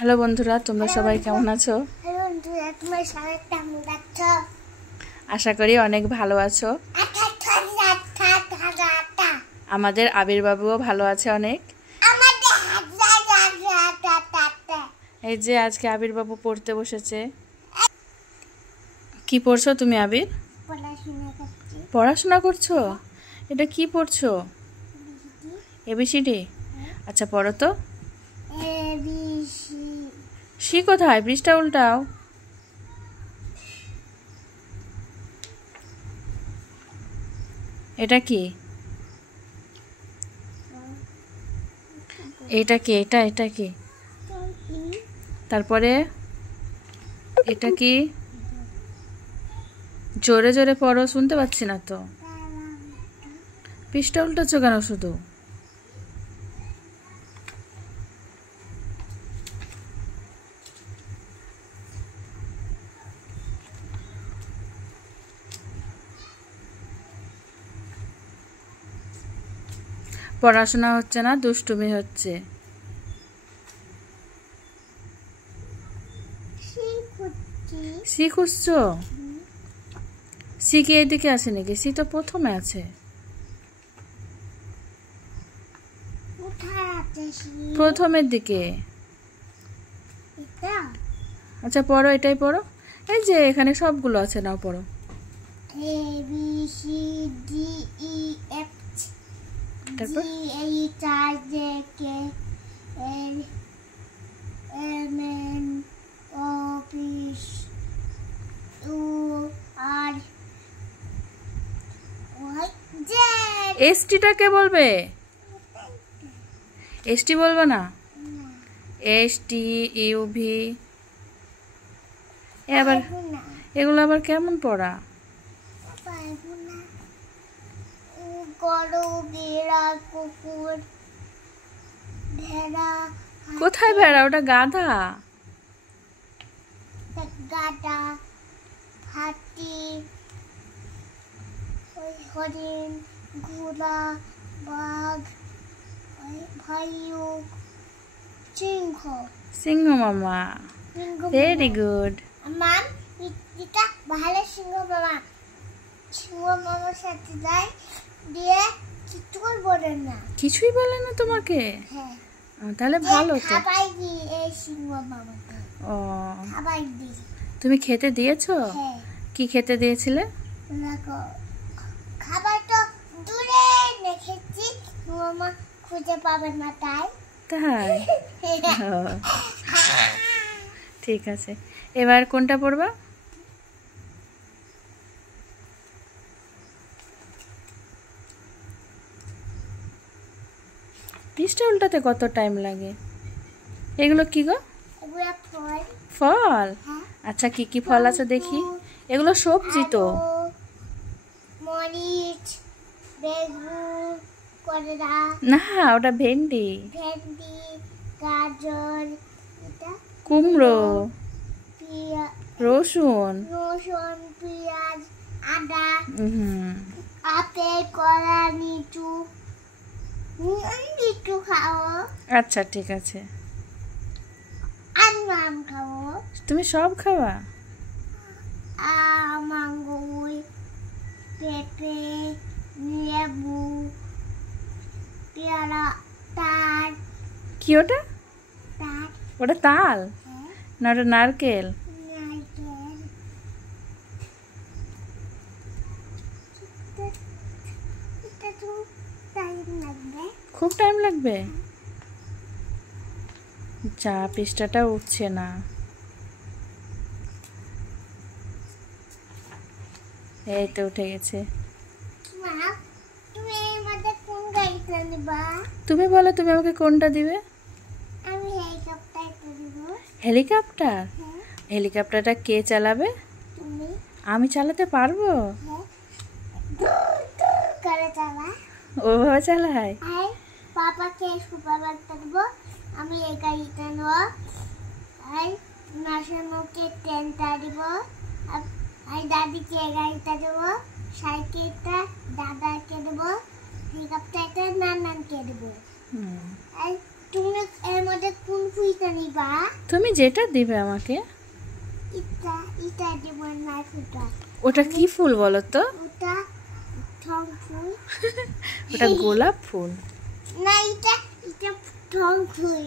Hello বন্ধুরা, তোমরা সবাই কেমন আছো? আশা করি অনেক ভালো আছো। আমাদের আবির বাবুও ভালো আছে অনেক। এই যে আজকে আবির বাবু পড়তে বসেছে। কি পড়ছো তুমি আবির? পড়াশোনা করছো? এটা কি পড়ছো? এবিসিডি। আচ্ছা পড়ো তো। সি কোথায়? পৃষ্ঠা উল্টাও। এটা কি? এটা কি? এটা কি? তারপরে এটা কি? জোরে জোরে পড়ো, শুনতে পাচ্ছি না তো। পৃষ্ঠা উল্টাচ্ছ কেন শুধু? পড়াশোনা হচ্ছে না, দুষ্টুমি হচ্ছে। সি খুঁজছো? সি কি এদিকে আছে নাকি? সি তো প্রথমে আছে। প্রথমের দিকে। আচ্ছা পড়ো, এটাই পড়ো। এই যে এখানে সবগুলো আছে, নাও পড়ো। A B C D E F G H I J K L M N O P Q R Y Z। এসটিটাকে বলবে? এসটি বলবে না? ST U V. এবার এগুলো আবার কেমন পড়া? কোথায় ভেড়া? ওটা গাধা। গাধা, হাতি, হরিণ, ঘোড়া, বাঘ, ভাল্লুক, সিংহ। সিংহ মামা, ভেরি গুড। আমার এটা ভালো সিংহ মামা। সিংহ মামার সাথে যায় দিয়ে কিছুই বলে না। কিছুই বলে না তোমাকে? হ্যাঁ। তাহলে ভালো তো। খাবার দি এই সিংহ মামাকে। ও, খাবার দি। তুমি খেতে দিয়েছো? হ্যাঁ। কি খেতে দিয়েছিলে? খাবার তো দূরে রেখেছি, মামা খুঁজে পাবে না তাই। তাই? ঠিক আছে, এবার কোনটা পড়বা? পৃষ্ঠা উল্টাতে কত টাইম লাগে? এগুলো কি গো? ফল। ফল? আচ্ছা কি কি ফল আছে দেখি। এগুলো সবজি তো। মরিচ, বেগুন, করলা। না, ওটা ভেন্ডি। ভেন্ডি, গাজর, এটা কুমড়ো, রসুন, পেঁয়াজ, আদা, আপেল, কলা, লিচু। লিচু খাও। আচ্ছা ঠিক আছে। আম খাও। তুমি সব খাওয়া? আঙ্গুর, পেঁপে, লেবু, পেয়ারা, তাল। কি ওটা? তাল। ওটা তাল? না ওটা নারকেল। খুব টাইম লাগবে? যা, পৃষ্ঠাটা উঠছে না। এই তো উঠে গেছে। তুমি বলো, তুমি আমাকে কোনটা দিবে? আমি হেলিকপ্টার দিব। হেলিকপ্টার? হেলিকপ্টারটা কে চালাবে? তুমি। আমি চালাতে পারবো? ওভাবে চালাই? পাপাকে সুপারবাইকটা দেবো, আমি এই গাড়িটা নেব, আর নাসানোকে ট্রেনটা দিব, আর দাদিকে এই গাড়িটা দেবো, সাইকেলটা দাদাকে দেবো, হেলিকপ্টারটা নানানকে দেবো, আর তুমি এর মধ্যে কোন ফুলটা নিবা? তুমি যেটা দিবে আমাকে। এটা দেব না ফুলটা। ওটা কি ফুল বলো তো? ওটা ঠং ফুল। ওটা গোলাপ ফুল। না, এটা ঠং ফুল।